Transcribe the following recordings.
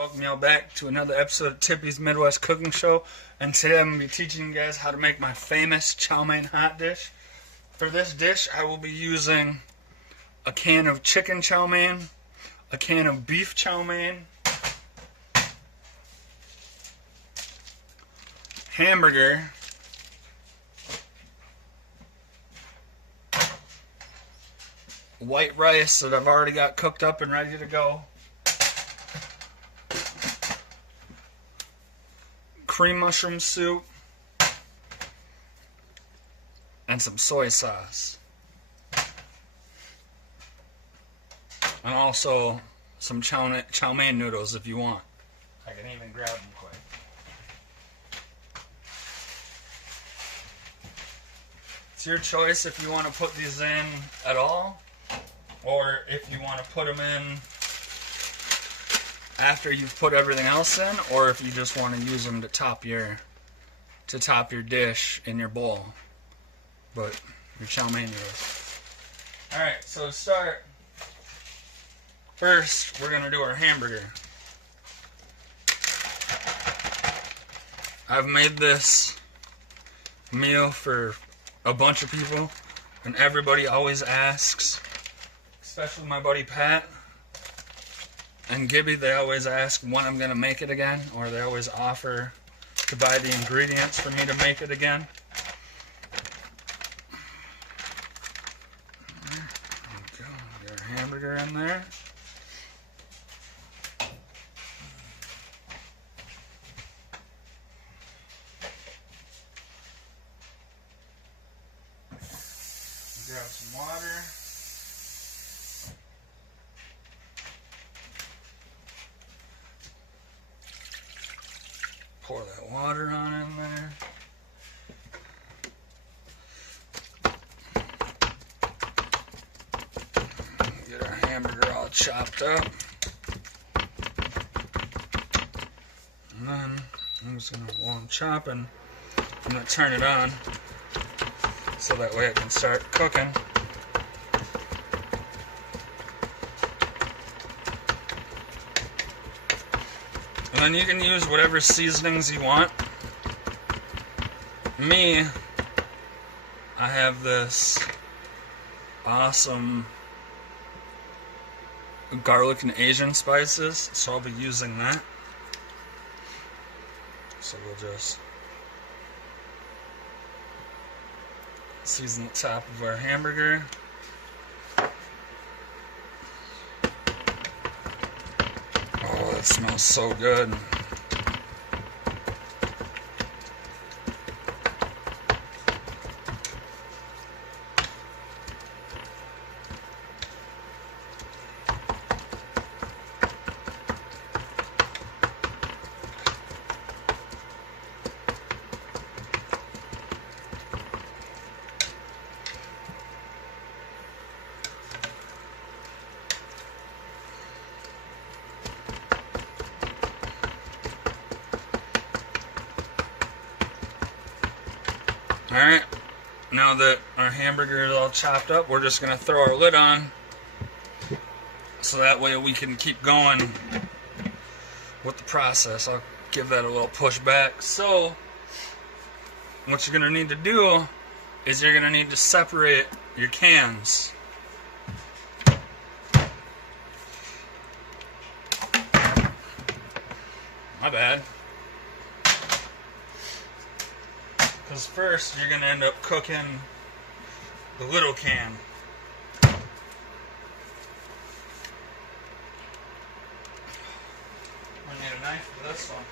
Welcome y'all back to another episode of Tippy's Midwest Cooking Show. And today I'm going to be teaching you guys how to make my famous chow mein hot dish. For this dish, I will be using a can of chicken chow mein, a can of beef chow mein, hamburger, white rice that I've already got cooked up and ready to go, cream mushroom soup, and some soy sauce. And also some chow mein noodles if you want. I can even grab them quick. It's your choice if you want to put these in at all, or if you want to put them in after you've put everything else in, or if you just want to use them to top your dish in your bowl. But your chow mein noodles. Alright, so to start, first we're going to do our hamburger. I've made this meal for a bunch of people, and everybody always asks, especially my buddy Pat and Gibby, they always ask when I'm going to make it again, or they always offer to buy the ingredients for me to make it again. There we go. Get our hamburger in there. Grab some water. Pour that water on in there. Get our hamburger all chopped up. And then I'm just going to, while I'm chopping, I'm going to turn it on so that way I can start cooking. And then you can use whatever seasonings you want. Me, I have this awesome garlic and Asian spices, so I'll be using that. So we'll just season the top of our hamburger. Oh, it smells so good. Alright, now that our hamburger is all chopped up, we're just going to throw our lid on so that way we can keep going with the process. I'll give that a little push back. So, what you're going to need to do is you're going to need to separate your cans. My bad. Because first, you're going to end up cooking the little can. I need a knife for this one.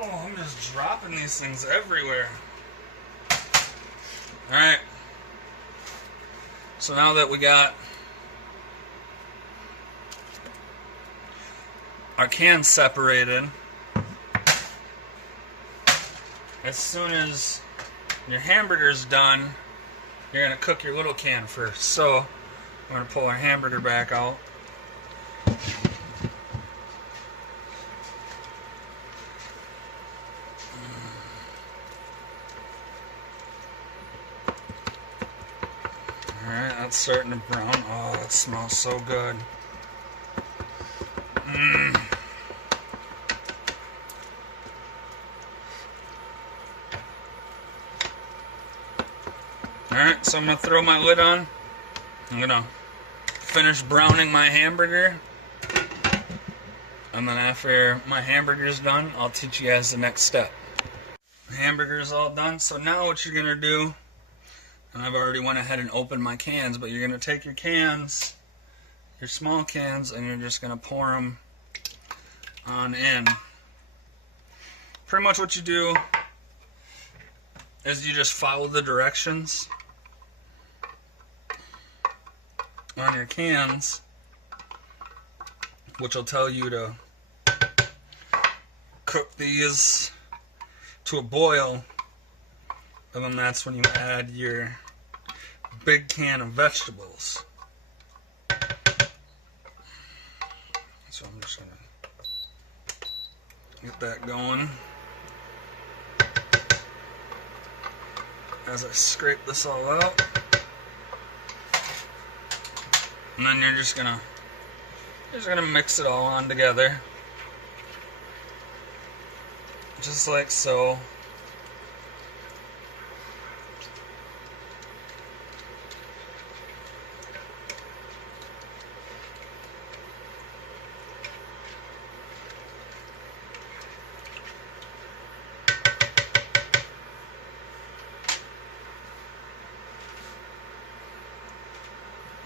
Oh, I'm just dropping these things everywhere. Alright. So now that we got our cans separated, as soon as your hamburger's done, you're going to cook your little can first. So we're going to pull our hamburger back out. Alright, that's starting to brown. Oh, that smells so good. Alright, so I'm going to throw my lid on. I'm going to finish browning my hamburger. And then after my hamburger's done, I'll teach you guys the next step. The hamburger's all done, so now what you're going to do, and I've already went ahead and opened my cans, but you're going to take your cans, your small cans, and you're just going to pour them on in. Pretty much what you do is you just follow the directions on your cans, which will tell you to cook these to a boil, and then that's when you add your big can of vegetables. So I'm just gonna get that going as I scrape this all out. And then you're just gonna mix it all on together, just like so.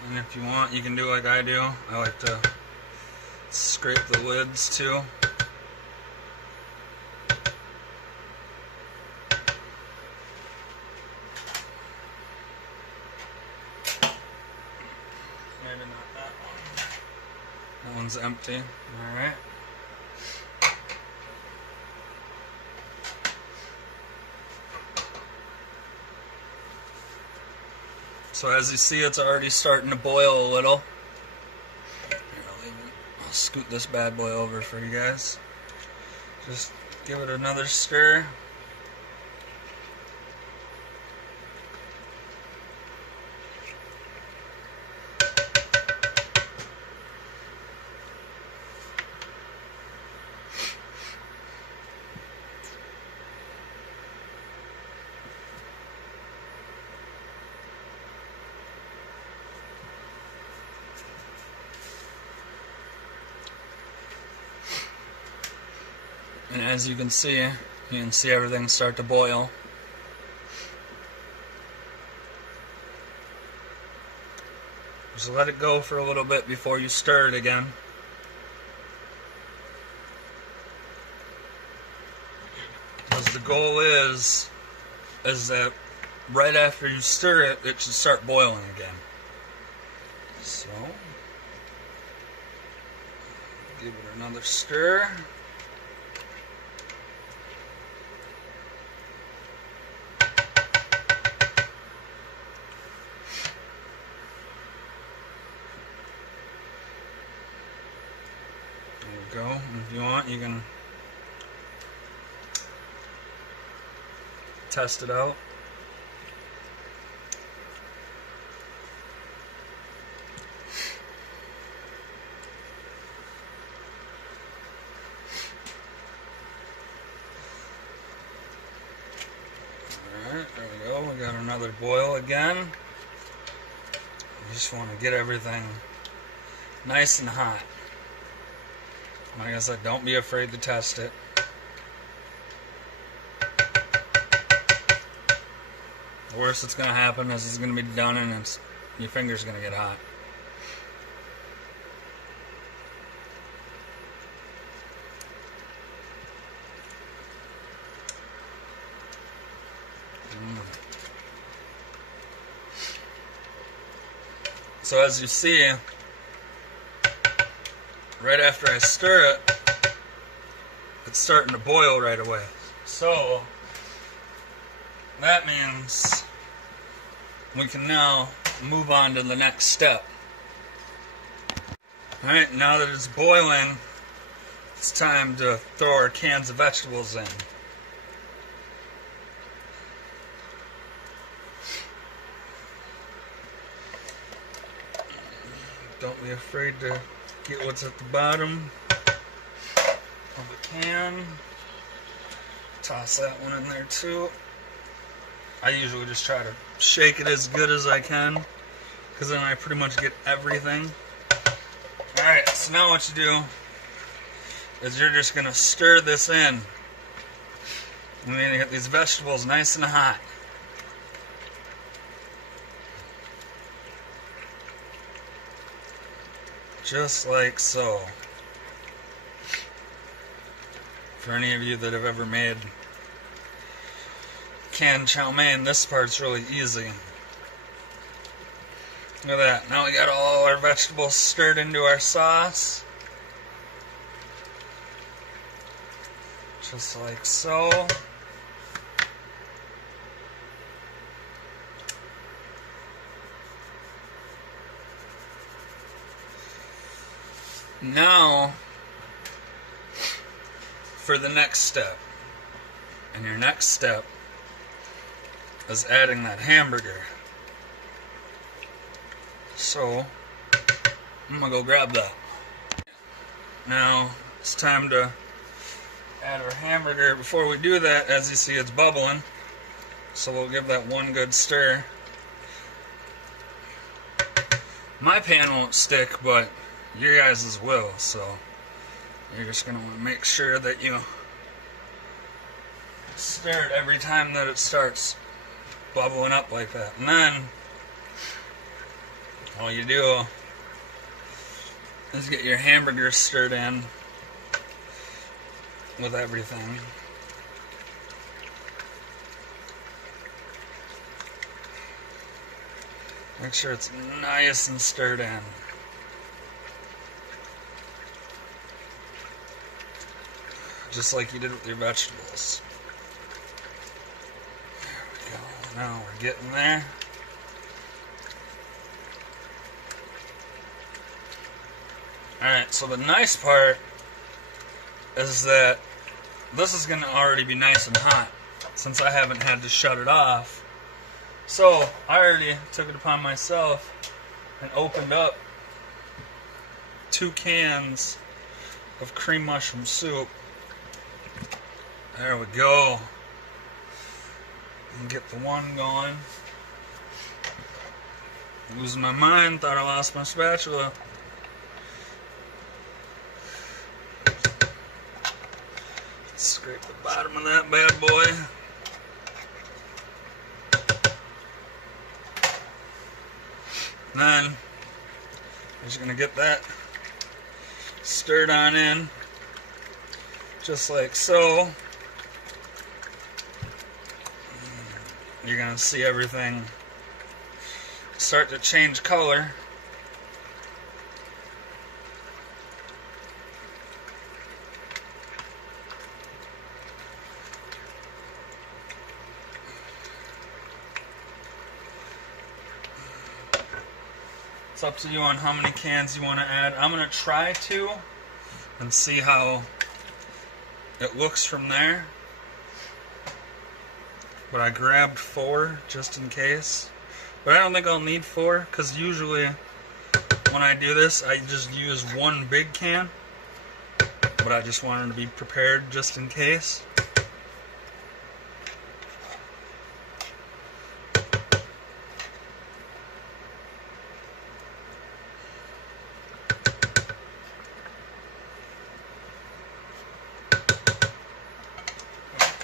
And if you want, you can do like I do. I like to scrape the lids too. Maybe not that one. That one's empty. Alright. So as you see, it's already starting to boil a little. Here, I'll scoot this bad boy over for you guys. Just give it another stir. And as you can see everything start to boil. Just let it go for a little bit before you stir it again. Because the goal is that right after you stir it, it should start boiling again. So, give it another stir. Go. If you want, you can test it out. Alright, there we go. We got another boil again. You just want to get everything nice and hot. Like I said, don't be afraid to test it. The worst that's going to happen is it's going to be done and your finger's going to get hot. So as you see, right after I stir it, it's starting to boil right away. So that means we can now move on to the next step. Alright, now that it's boiling, it's time to throw our cans of vegetables in. Don't be afraid to get what's at the bottom of the can. Toss that one in there too. I usually just try to shake it as good as I can, because then I pretty much get everything. Alright, so now what you do is you're just going to stir this in. And then you get these vegetables nice and hot. Just like so. For any of you that have ever made canned chow mein, this part's really easy. Look at that. Now we got all our vegetables stirred into our sauce. Just like so. Now, for the next step. And your next step is adding that hamburger. So, I'm gonna go grab that. Now, it's time to add our hamburger. Before we do that, as you see, it's bubbling. So we'll give that one good stir. My pan won't stick, but your guys' will, so you're just going to want to make sure that you stir it every time that it starts bubbling up like that. And then all you do is get your hamburger stirred in with everything. Make sure it's nice and stirred in. Just like you did with your vegetables. There we go. Now we're getting there. Alright, so the nice part is that this is going to already be nice and hot, since I haven't had to shut it off. So, I already took it upon myself and opened up 2 cans of cream mushroom soup. There we go. And get the one going. Losing my mind, thought I lost my spatula. Scrape the bottom of that bad boy. And then, I'm just going to get that stirred on in, just like so. You're going to see everything start to change color. It's up to you on how many cans you want to add. I'm going to try 2 and see how it looks from there. But I grabbed 4 just in case. But I don't think I'll need 4, because usually when I do this I just use 1 big can. But I just wanted to be prepared just in case.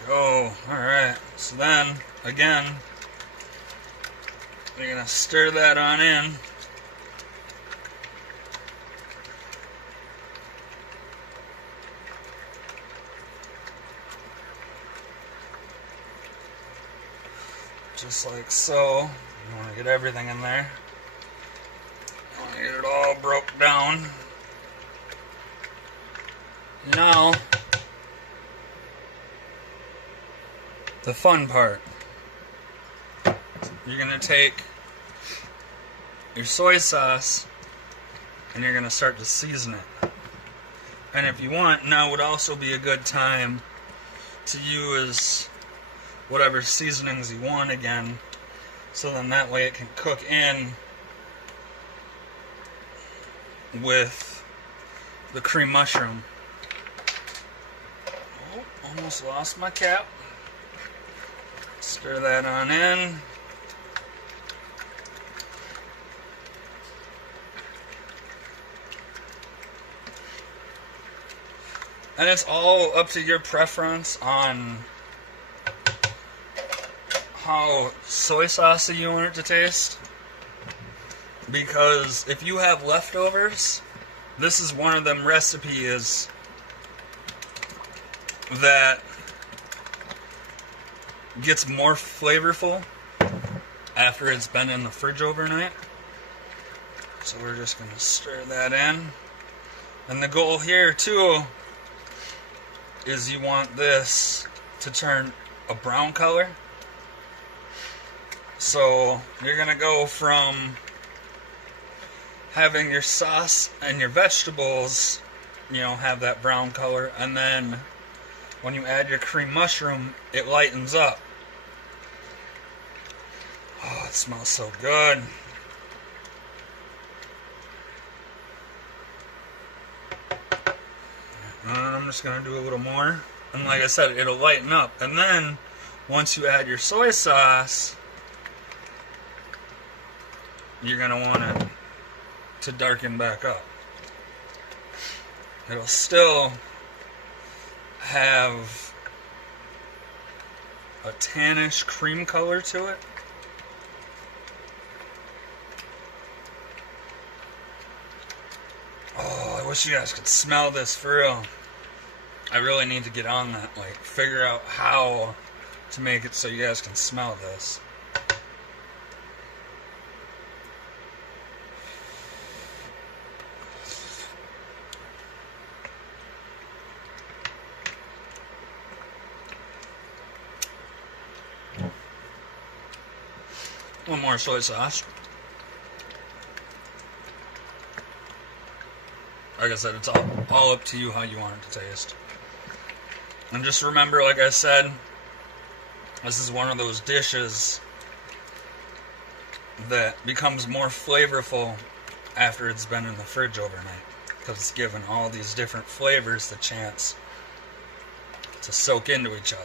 Oh, alright. So then, again, you're going to stir that on in. Just like so. You want to get everything in there. You want to get it all broke down. Now, the fun part. You're going to take your soy sauce and you're going to start to season it. And if you want, now would also be a good time to use whatever seasonings you want again, so then that way it can cook in with the cream mushroom. Oh, almost lost my cap. Stir that on in. And it's all up to your preference on how soy saucy you want it to taste. Because if you have leftovers, this is one of them recipes that gets more flavorful after it's been in the fridge overnight. So we're just going to stir that in. And the goal here too is you want this to turn a brown color. So you're going to go from having your sauce and your vegetables, you know, have that brown color, and then when you add your cream mushroom, it lightens up. Oh, it smells so good. And I'm just going to do a little more. And like I said, it'll lighten up. And then, once you add your soy sauce, you're going to want it to darken back up. It'll still have a tannish cream color to it. Oh, I wish you guys could smell this for real. I really need to get on that, like, figure out how to make it so you guys can smell this. One more soy sauce. Like I said, it's all up to you how you want it to taste. And just remember, like I said, this is one of those dishes that becomes more flavorful after it's been in the fridge overnight, because it's given all these different flavors the chance to soak into each other.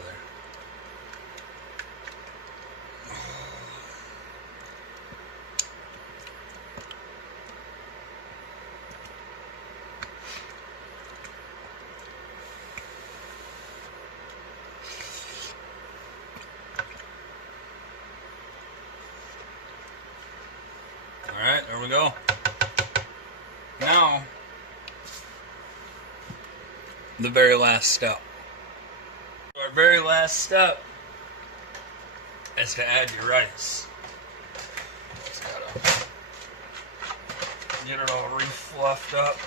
Alright, there we go. Now, the very last step. Our very last step is to add your rice. Just gotta get it all refluffed up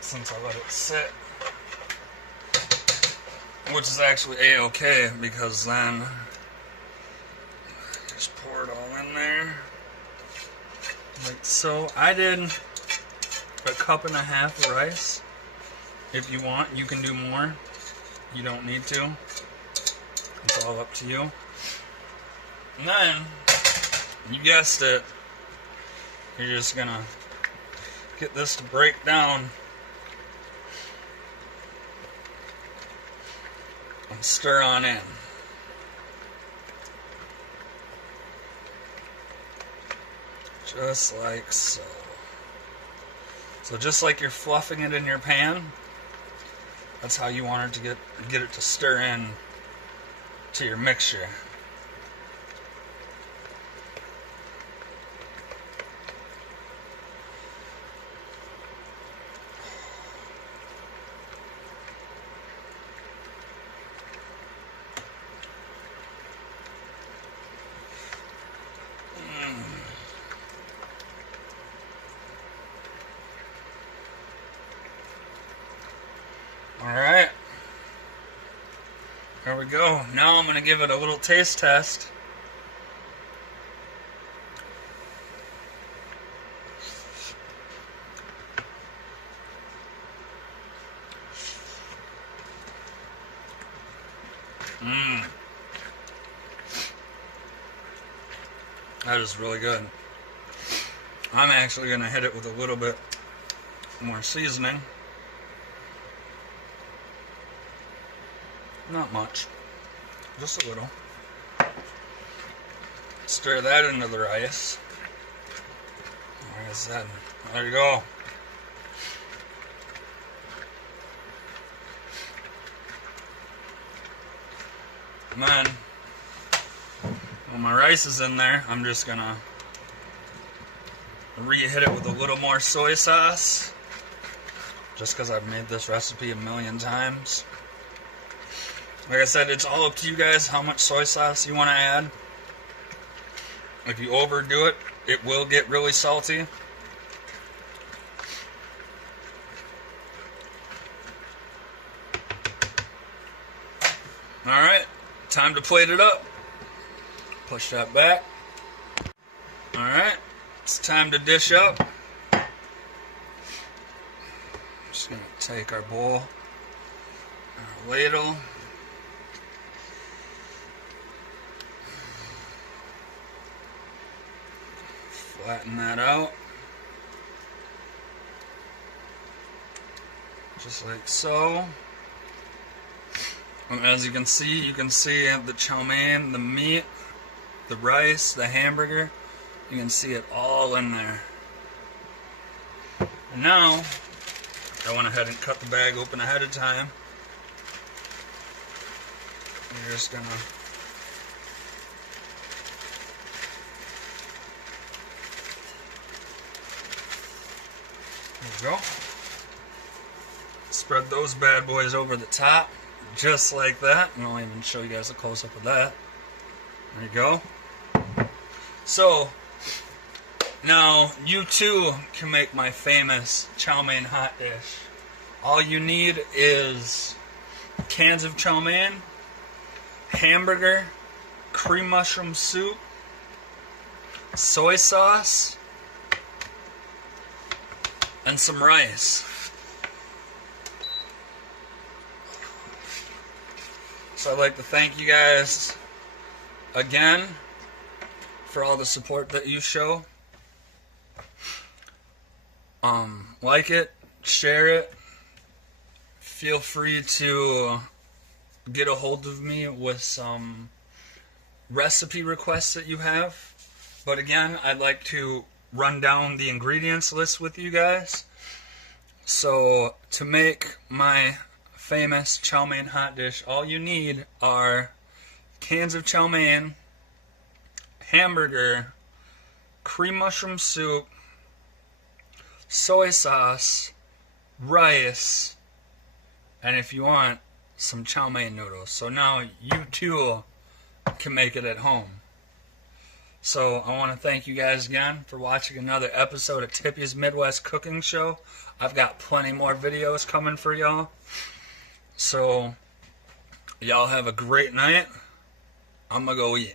since I let it sit. Which is actually a-okay, because then just pour it all in there. Like so. I did a cup and a half of rice. If you want, you can do more. You don't need to. It's all up to you. And then, you guessed it, you're just gonna get this to break down and stir on in. Just like so. So just like you're fluffing it in your pan, that's how you want it to get it to stir in to your mixture. Alright, there we go. Now I'm going to give it a little taste test. That is really good. I'm actually going to hit it with a little bit more seasoning. Not much, just a little. Stir that into the rice. Like I said, there you go. And then, when my rice is in there, I'm just gonna re-hit it with a little more soy sauce, just because I've made this recipe a million times. Like I said, it's all up to you guys how much soy sauce you want to add. If you overdo it, it will get really salty. Alright, time to plate it up. Push that back. Alright, it's time to dish up. Just going to take our bowl, our ladle. Flatten that out. Just like so. And as you can see the chow mein, the meat, the rice, the hamburger. You can see it all in there. And now, I went ahead and cut the bag open ahead of time. We're just gonna there we go. Spread those bad boys over the top, just like that. And I'll even show you guys a close-up of that. There you go. So, now you too can make my famous chow mein hot dish. All you need is cans of chow mein, hamburger, cream mushroom soup, soy sauce, and some rice. So I'd like to thank you guys again for all the support that you show. Like it, share it. Feel free to get a hold of me with some recipe requests that you have. But again, I'd like to run down the ingredients list with you guys. So to make my famous chow mein hot dish, all you need are cans of chow mein, hamburger, cream mushroom soup, soy sauce, rice, and if you want, some chow mein noodles. So now you too can make it at home. So I want to thank you guys again for watching another episode of Tippy's Midwest Cooking Show. I've got plenty more videos coming for y'all. So y'all have a great night. I'm gonna go eat.